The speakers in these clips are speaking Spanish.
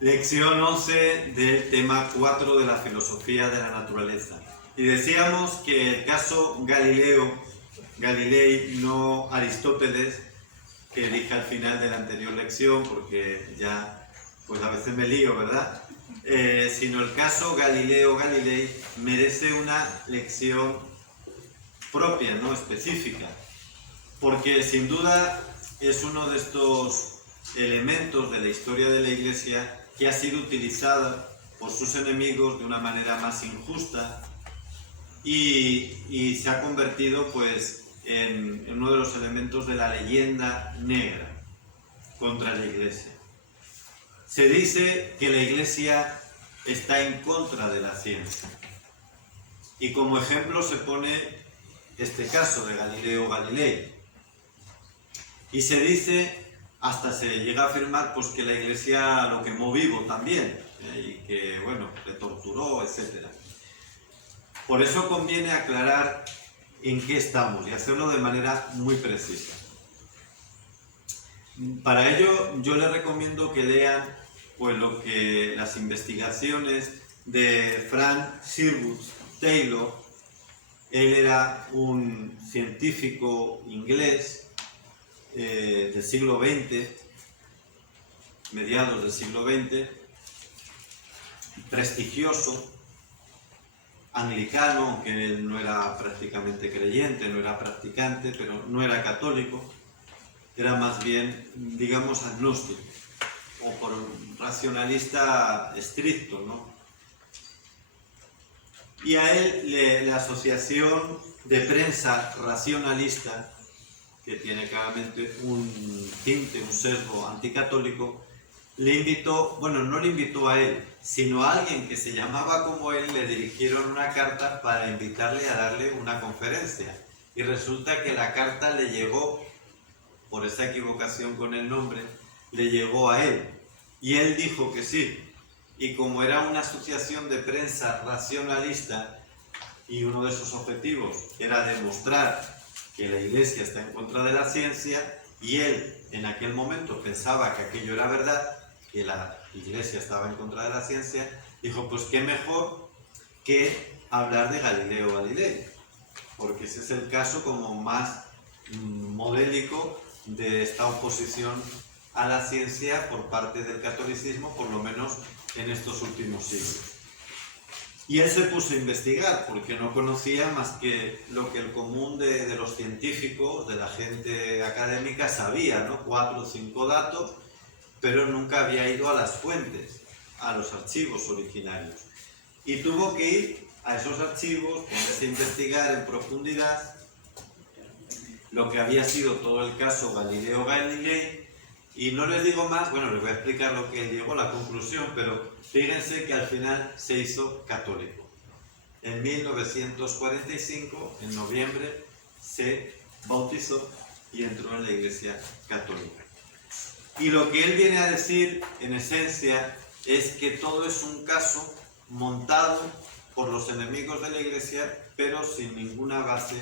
Lección 11 del tema 4 de la filosofía de la naturaleza. Y decíamos que el caso Galilei, no Aristóteles, que dije al final de la anterior lección, porque ya pues a veces me lío, ¿verdad? Sino el caso Galilei merece una lección propia, no específica, porque sin duda es uno de estos elementos de la historia de la Iglesia que ha sido utilizada por sus enemigos de una manera más injusta y se ha convertido pues en uno de los elementos de la leyenda negra contra la Iglesia. Se dice que la Iglesia está en contra de la ciencia y como ejemplo se pone este caso de Galileo Galilei y se dice, hasta se llega a afirmar pues que la Iglesia lo quemó vivo también y que bueno, le torturó, etc. Por eso conviene aclarar en qué estamos y hacerlo de manera muy precisa. Para ello yo les recomiendo que lean pues las investigaciones de Frank Sherwood Taylor. Él era un científico inglés del siglo XX, mediados del siglo XX, prestigioso, anglicano, aunque él no era prácticamente creyente, no era practicante, pero no era católico, era más bien, digamos, agnóstico, o por un racionalista estricto, ¿no? Y a él la Asociación de Prensa Racionalista, que tiene claramente un tinte, un sesgo anticatólico, le invitó, bueno, no le invitó a él, sino a alguien que se llamaba como él, le dirigieron una carta para invitarle a darle una conferencia. Y resulta que la carta le llegó, por esa equivocación con el nombre, le llegó a él. Y él dijo que sí. Y como era una asociación de prensa racionalista, y uno de sus objetivos era demostrar que la Iglesia está en contra de la ciencia, y él en aquel momento pensaba que aquello era verdad, que la Iglesia estaba en contra de la ciencia, dijo, pues qué mejor que hablar de Galileo Galilei, porque ese es el caso como más modélico de esta oposición a la ciencia por parte del catolicismo, por lo menos en estos últimos siglos. Y él se puso a investigar porque no conocía más que lo que el común de los científicos, de la gente académica sabía, ¿no? 4 o 5 datos, pero nunca había ido a las fuentes, a los archivos originarios. Y tuvo que ir a esos archivos, ponerse a investigar en profundidad lo que había sido todo el caso Galileo Galilei. Y no les digo más, bueno, les voy a explicar lo que llegó a la conclusión, pero fíjense que al final se hizo católico. En 1945, en noviembre, se bautizó y entró en la Iglesia Católica. Y lo que él viene a decir, en esencia, es que todo es un caso montado por los enemigos de la Iglesia, pero sin ninguna base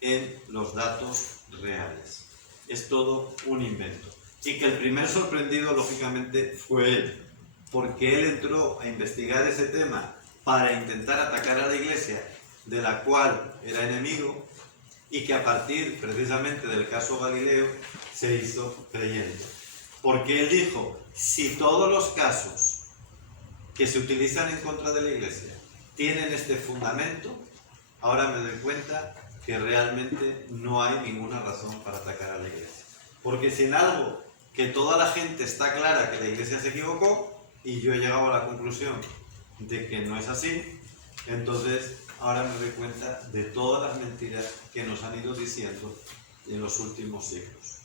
en los datos reales. Es todo un invento. Y que el primer sorprendido, lógicamente, fue él, porque él entró a investigar ese tema para intentar atacar a la Iglesia, de la cual era enemigo, y que a partir, precisamente, del caso Galileo, se hizo creyente. Porque él dijo, si todos los casos que se utilizan en contra de la Iglesia tienen este fundamento, ahora me doy cuenta que realmente no hay ninguna razón para atacar a la Iglesia. Porque sin algo que toda la gente está clara que la Iglesia se equivocó, y yo he llegado a la conclusión de que no es así, entonces ahora me doy cuenta de todas las mentiras que nos han ido diciendo en los últimos siglos.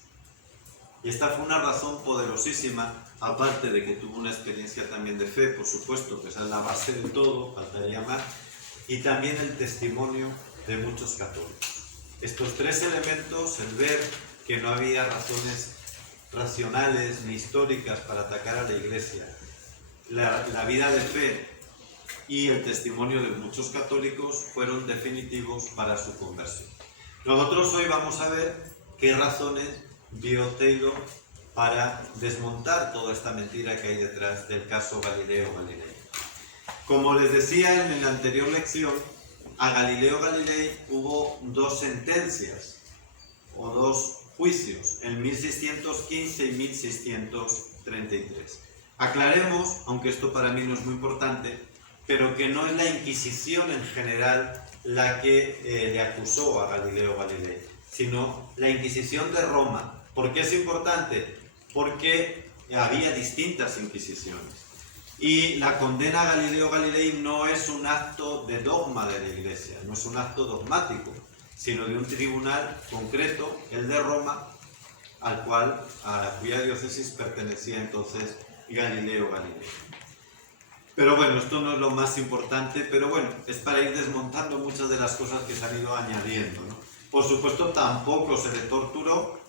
Y esta fue una razón poderosísima, aparte de que tuvo una experiencia también de fe, por supuesto, que esa es la base de todo, faltaría más, y también el testimonio de muchos católicos. Estos 3 elementos, el ver que no había razones racionales ni históricas para atacar a la Iglesia, la vida de fe y el testimonio de muchos católicos fueron definitivos para su conversión. Nosotros hoy vamos a ver qué razones vio Taylor para desmontar toda esta mentira que hay detrás del caso Galileo Galilei. Como les decía en la anterior lección, a Galileo Galilei hubo dos sentencias o dos juicios, en 1615 y 1633. Aclaremos, aunque esto para mí no es muy importante, pero que no es la Inquisición en general la que le acusó a Galileo Galilei, sino la Inquisición de Roma. ¿Por qué es importante? Porque había distintas inquisiciones. Y la condena a Galileo Galilei no es un acto de dogma de la Iglesia, no es un acto dogmático, sino de un tribunal concreto, el de Roma, a cuya diócesis pertenecía entonces Galileo Galilei. Pero bueno, esto no es lo más importante, pero bueno, es para ir desmontando muchas de las cosas que se han ido añadiendo, ¿no? Por supuesto, tampoco se le torturó,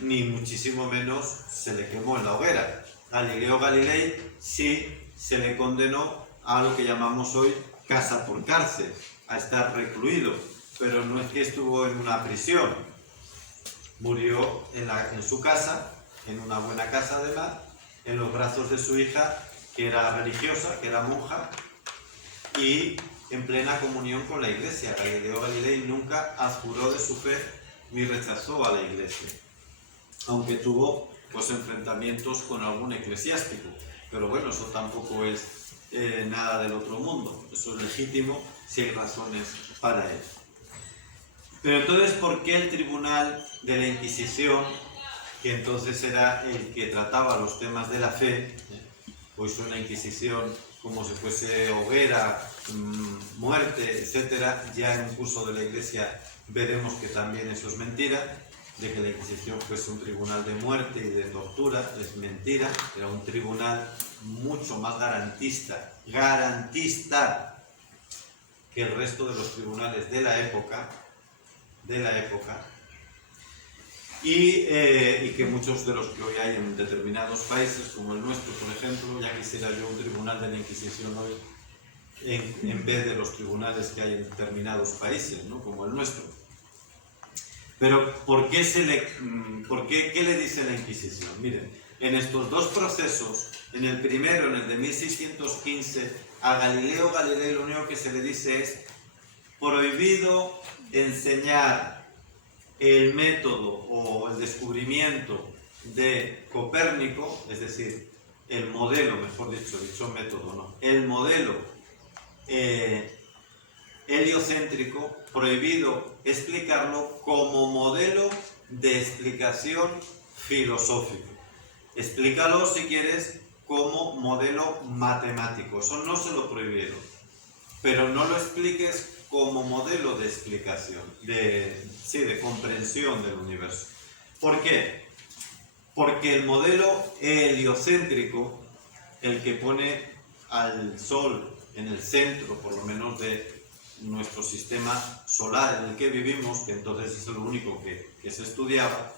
ni muchísimo menos se le quemó en la hoguera. Galileo Galilei sí se le condenó a lo que llamamos hoy casa por cárcel, a estar recluido, pero no es que estuvo en una prisión. Murió en su casa, en una buena casa además, en los brazos de su hija, que era religiosa, que era monja, y en plena comunión con la Iglesia. Galileo Galilei nunca abjuró de su fe ni rechazó a la Iglesia, aunque tuvo pues enfrentamientos con algún eclesiástico. Pero bueno, eso tampoco es nada del otro mundo. Eso es legítimo si hay razones para ello. Pero entonces, ¿por qué el tribunal de la Inquisición, que entonces era el que trataba los temas de la fe, pues una Inquisición como si fuese hoguera, muerte, etcétera? Ya en un curso de la Iglesia veremos que también eso es mentira, de que la Inquisición fuese un tribunal de muerte y de tortura, es mentira. Era un tribunal mucho más garantista que el resto de los tribunales de la época, y que muchos de los que hoy hay en determinados países, como el nuestro, por ejemplo. Ya quisiera yo un tribunal de la Inquisición hoy, en vez de los tribunales que hay en determinados países, ¿no? Como el nuestro. Pero ¿por qué qué le dice la Inquisición? Miren, en estos dos procesos, en el primero, en el de 1615, a Galileo Galilei lo único que se le dice es: prohibido enseñar el método o el descubrimiento de Copérnico, es decir, el modelo, mejor dicho método, no, el modelo heliocéntrico, prohibido explicarlo como modelo de explicación filosófico. Explícalo, si quieres, como modelo matemático. Eso no se lo prohibieron, pero no lo expliques como modelo de explicación, de comprensión del universo. ¿Por qué? Porque el modelo heliocéntrico, el que pone al Sol en el centro, por lo menos, de nuestro sistema solar en el que vivimos, que entonces es lo único que se estudiaba,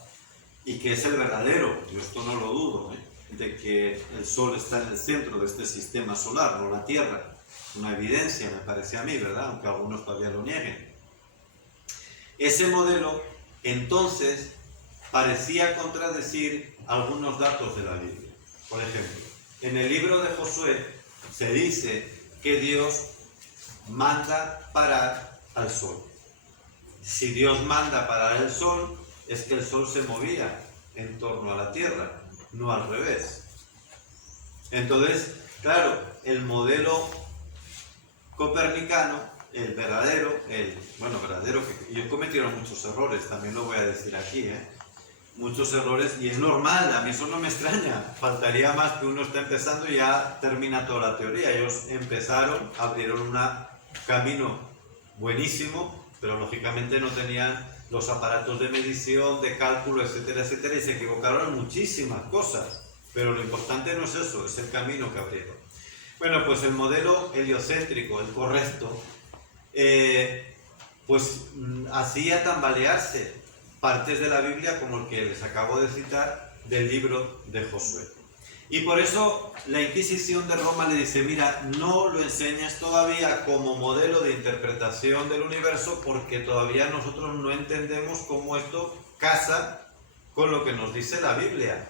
y que es el verdadero, yo esto no lo dudo, de que el Sol está en el centro de este sistema solar, no la Tierra. Una evidencia, me parece a mí, ¿verdad? Aunque algunos todavía lo nieguen. Ese modelo, entonces, parecía contradecir algunos datos de la Biblia. Por ejemplo, en el libro de Josué se dice que Dios manda parar al sol. Si Dios manda parar el sol, es que el sol se movía en torno a la Tierra, no al revés. Entonces, claro, el modelo copernicano, el verdadero, que ellos cometieron muchos errores, también lo voy a decir aquí, muchos errores, y es normal, a mí eso no me extraña. Faltaría más que uno esté empezando y ya termina toda la teoría. Ellos empezaron, abrieron un camino buenísimo, pero lógicamente no tenían los aparatos de medición, de cálculo, etcétera, etcétera, y se equivocaron en muchísimas cosas. Pero lo importante no es eso, es el camino que abrieron. Bueno, pues el modelo heliocéntrico, el correcto, hacía tambalearse partes de la Biblia, como el que les acabo de citar, del libro de Josué. Y por eso la Inquisición de Roma le dice: mira, no lo enseñes todavía como modelo de interpretación del universo, porque todavía nosotros no entendemos cómo esto casa con lo que nos dice la Biblia.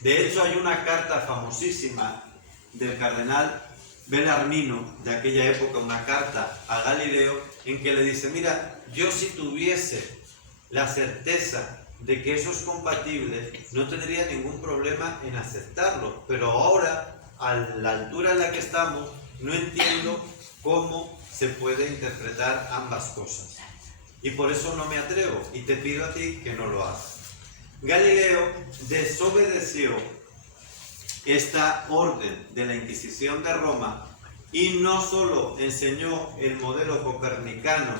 De hecho, hay una carta famosísima del cardenal Bellarmino de aquella época, una carta a Galileo, en que le dice: mira, yo si tuviese la certeza de que eso es compatible, no tendría ningún problema en aceptarlo, pero ahora, a la altura en la que estamos, no entiendo cómo se puede interpretar ambas cosas. Y por eso no me atrevo, y te pido a ti que no lo hagas. Galileo desobedeció esta orden de la Inquisición de Roma y no solo enseñó el modelo copernicano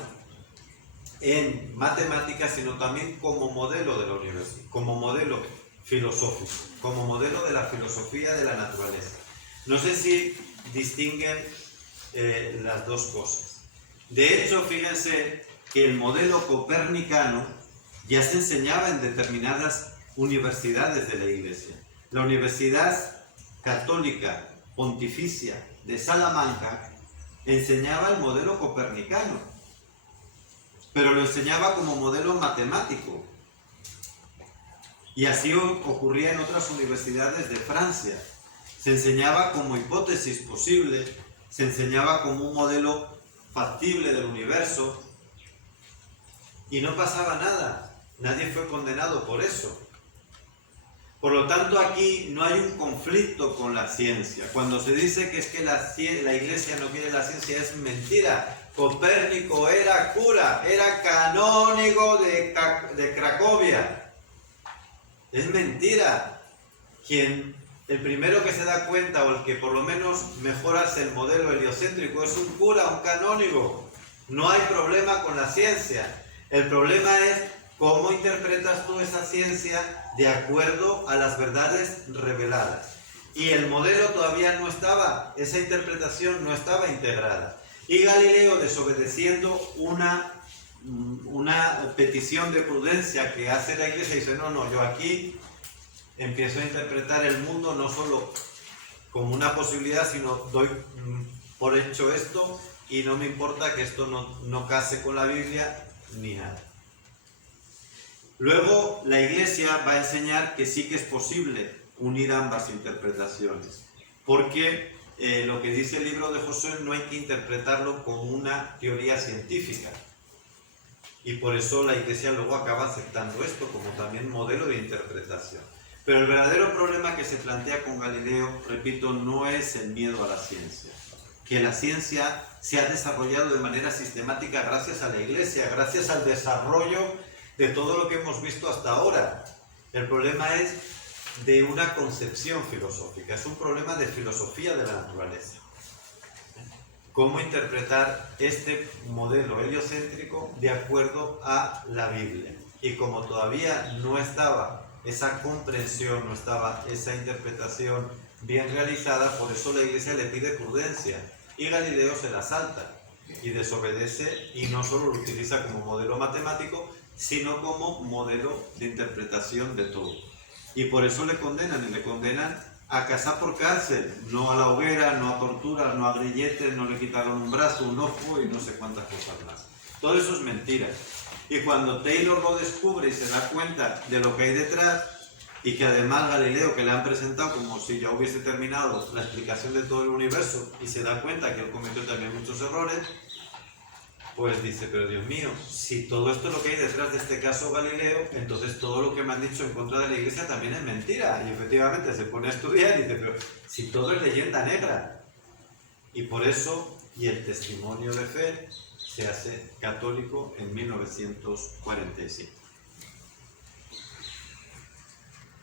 en matemáticas, sino también como modelo de la universidad, como modelo filosófico, como modelo de la filosofía de la naturaleza. No sé si distinguen las dos cosas. De hecho, fíjense que el modelo copernicano ya se enseñaba en determinadas universidades de la Iglesia. La Universidad Católica Pontificia de Salamanca enseñaba el modelo copernicano, pero lo enseñaba como modelo matemático. Y así ocurría en otras universidades de Francia. Se enseñaba como hipótesis posible, se enseñaba como un modelo factible del universo, y no pasaba nada. Nadie fue condenado por eso. Por lo tanto, aquí no hay un conflicto con la ciencia. Cuando se dice que es que la Iglesia no quiere la ciencia, es mentira. Copérnico era cura, era canónigo de Cracovia. Es mentira. El primero que se da cuenta, o el que por lo menos mejora el modelo heliocéntrico, es un cura, un canónigo. No hay problema con la ciencia. El problema es cómo interpretas tú esa ciencia de acuerdo a las verdades reveladas. Y el modelo todavía no estaba, esa interpretación no estaba integrada. Y Galileo, desobedeciendo una petición de prudencia que hace la Iglesia, dice: no, yo aquí empiezo a interpretar el mundo no solo como una posibilidad, sino doy por hecho esto, y no me importa que esto no case con la Biblia ni nada. Luego la Iglesia va a enseñar que sí que es posible unir ambas interpretaciones, porque lo que dice el libro de Josué no hay que interpretarlo como una teoría científica, y por eso la Iglesia luego acaba aceptando esto como también modelo de interpretación. Pero el verdadero problema que se plantea con Galileo, repito, no es el miedo a la ciencia, que la ciencia se ha desarrollado de manera sistemática gracias a la Iglesia, gracias al desarrollo de todo lo que hemos visto hasta ahora. El problema es de una concepción filosófica, es un problema de filosofía de la naturaleza. Cómo interpretar este modelo heliocéntrico de acuerdo a la Biblia. Y como todavía no estaba esa comprensión, no estaba esa interpretación bien realizada, por eso la Iglesia le pide prudencia, y Galileo se la salta y desobedece, y no solo lo utiliza como modelo matemático, sino como modelo de interpretación de todo. Y por eso le condenan, y le condenan a casa por cárcel, no a la hoguera, no a torturas, no a grilletes, no le quitaron un brazo, un ojo y no sé cuántas cosas más. Todo eso es mentira. Y cuando Taylor lo descubre y se da cuenta de lo que hay detrás, y que además Galileo, que le han presentado como si ya hubiese terminado la explicación de todo el universo, y se da cuenta que él cometió también muchos errores, pues dice: pero Dios mío, si todo esto es lo que hay detrás de este caso Galileo, entonces todo lo que me han dicho en contra de la Iglesia también es mentira. Y efectivamente se pone a estudiar y dice: pero si todo es leyenda negra. Y por eso, y el testimonio de fe, se hace católico en 1947.